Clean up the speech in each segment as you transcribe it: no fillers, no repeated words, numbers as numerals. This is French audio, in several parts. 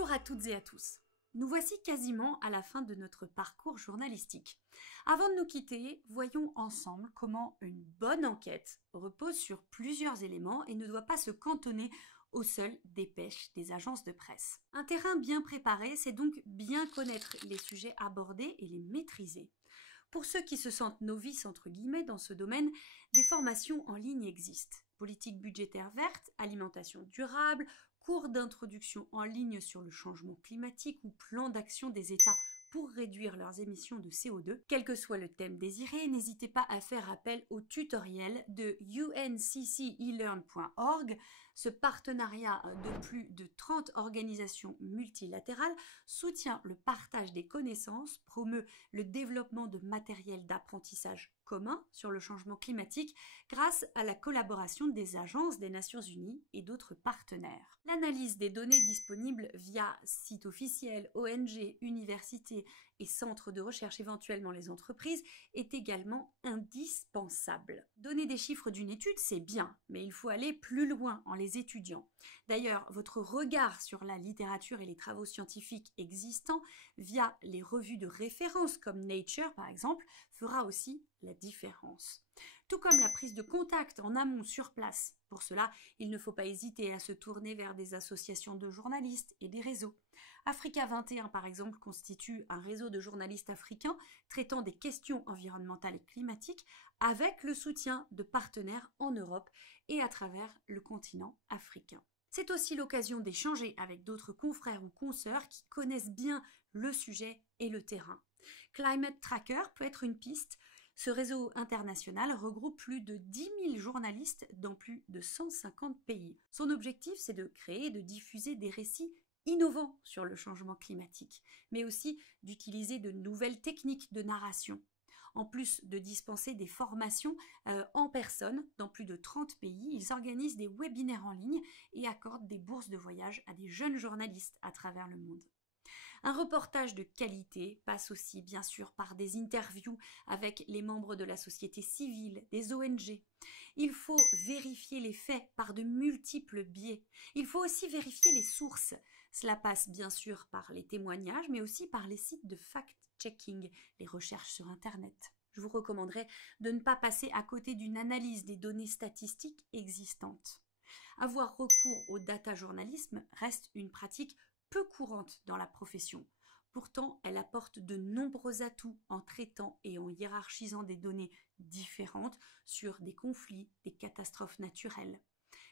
Bonjour à toutes et à tous. Nous voici quasiment à la fin de notre parcours journalistique. Avant de nous quitter, voyons ensemble comment une bonne enquête repose sur plusieurs éléments et ne doit pas se cantonner aux seules dépêches des agences de presse. Un terrain bien préparé, c'est donc bien connaître les sujets abordés et les maîtriser. Pour ceux qui se sentent novices entre guillemets dans ce domaine, des formations en ligne existent. Politique budgétaire verte, alimentation durable, cours d'introduction en ligne sur le changement climatique ou plan d'action des États pour réduire leurs émissions de CO2. Quel que soit le thème désiré, n'hésitez pas à faire appel au tutoriel de unccelearn.org. Ce partenariat de plus de 30 organisations multilatérales soutient le partage des connaissances, promeut le développement de matériel d'apprentissage commun sur le changement climatique grâce à la collaboration des agences des Nations Unies et d'autres partenaires. L'analyse des données disponibles via sites officiels, ONG, universités et centres de recherche, éventuellement les entreprises, est également indispensable. Donner des chiffres d'une étude, c'est bien, mais il faut aller plus loin en les étudiant. D'ailleurs, votre regard sur la littérature et les travaux scientifiques existants via les revues de référence comme Nature par exemple, fera aussi la différence. Tout comme la prise de contact en amont sur place. Pour cela, il ne faut pas hésiter à se tourner vers des associations de journalistes et des réseaux. Africa 21, par exemple, constitue un réseau de journalistes africains traitant des questions environnementales et climatiques avec le soutien de partenaires en Europe et à travers le continent africain. C'est aussi l'occasion d'échanger avec d'autres confrères ou consoeurs qui connaissent bien le sujet et le terrain. Climate Tracker peut être une piste. Ce réseau international regroupe plus de 10 000 journalistes dans plus de 150 pays. Son objectif, c'est de créer et de diffuser des récits innovants sur le changement climatique, mais aussi d'utiliser de nouvelles techniques de narration. En plus de dispenser des formations en personne dans plus de 30 pays, ils organisent des webinaires en ligne et accordent des bourses de voyage à des jeunes journalistes à travers le monde. Un reportage de qualité passe aussi bien sûr par des interviews avec les membres de la société civile, des ONG. Il faut vérifier les faits par de multiples biais. Il faut aussi vérifier les sources. Cela passe bien sûr par les témoignages, mais aussi par les sites de fact-checking, les recherches sur Internet. Je vous recommanderais de ne pas passer à côté d'une analyse des données statistiques existantes. Avoir recours au data journalisme reste une pratique peu courante dans la profession. Pourtant, elle apporte de nombreux atouts en traitant et en hiérarchisant des données différentes sur des conflits, des catastrophes naturelles.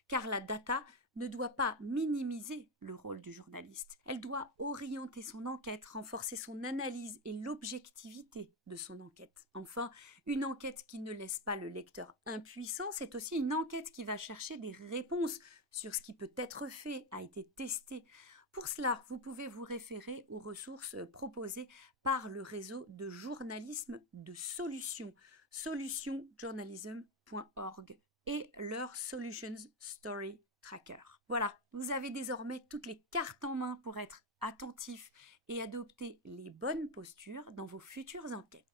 Car la data ne doit pas minimiser le rôle du journaliste. Elle doit orienter son enquête, renforcer son analyse et l'objectivité de son enquête. Enfin, une enquête qui ne laisse pas le lecteur impuissant, c'est aussi une enquête qui va chercher des réponses sur ce qui peut être fait, a été testé. Pour cela, vous pouvez vous référer aux ressources proposées par le réseau de journalisme de solutions, solutionjournalism.org et leur Solutions Story Tracker. Voilà, vous avez désormais toutes les cartes en main pour être attentif et adopter les bonnes postures dans vos futures enquêtes.